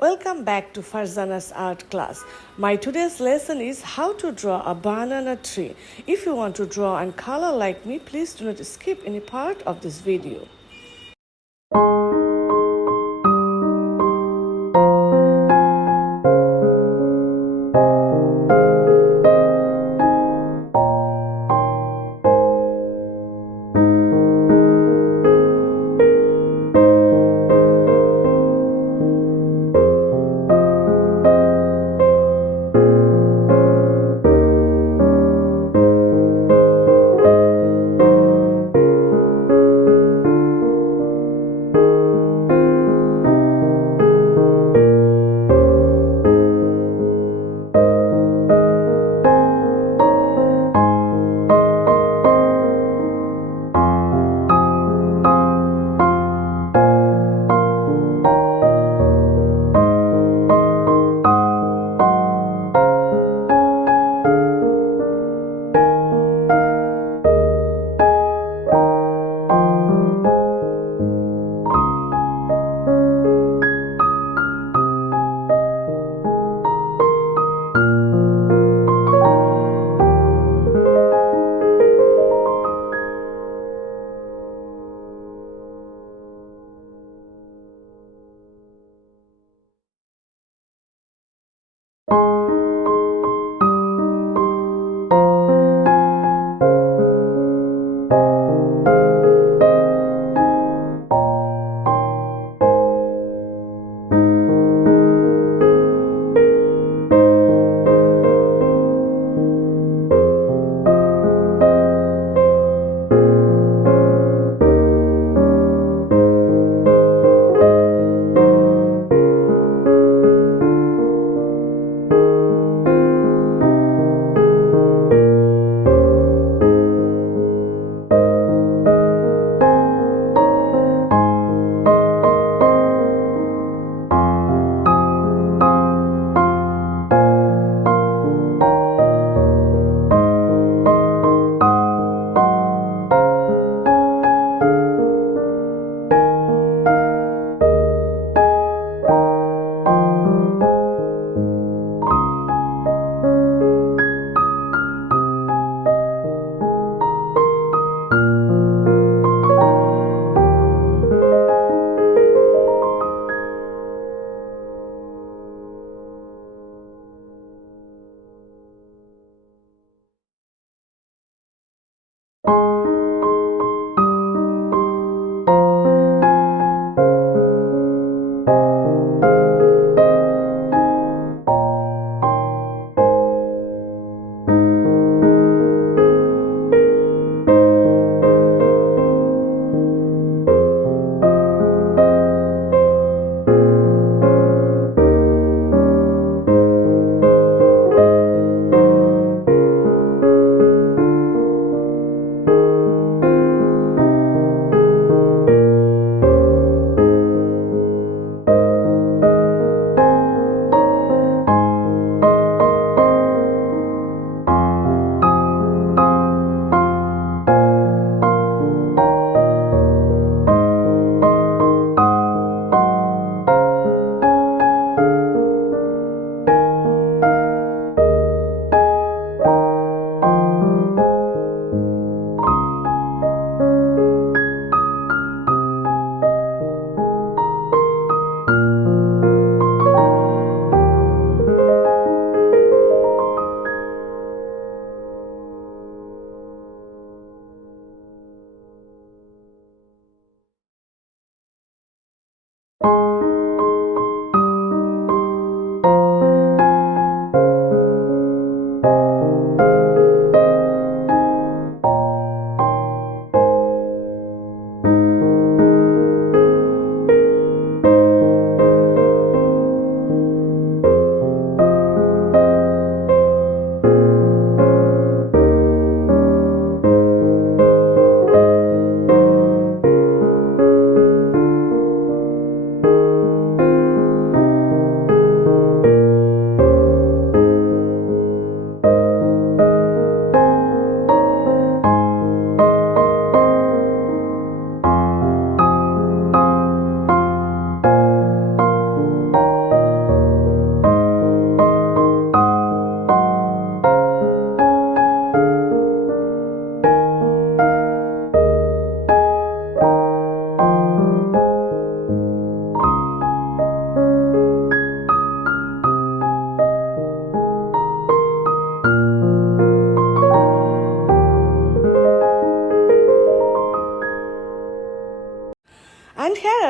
Welcome back to Farzana's art class. My today's lesson is how to draw a banana tree. If you want to draw and color like me, please do not skip any part of this video.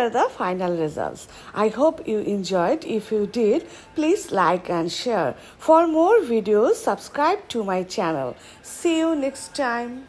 share the final results. I hope you enjoyed. If you did, please like and share. For more videos, subscribe to my channel. See you next time.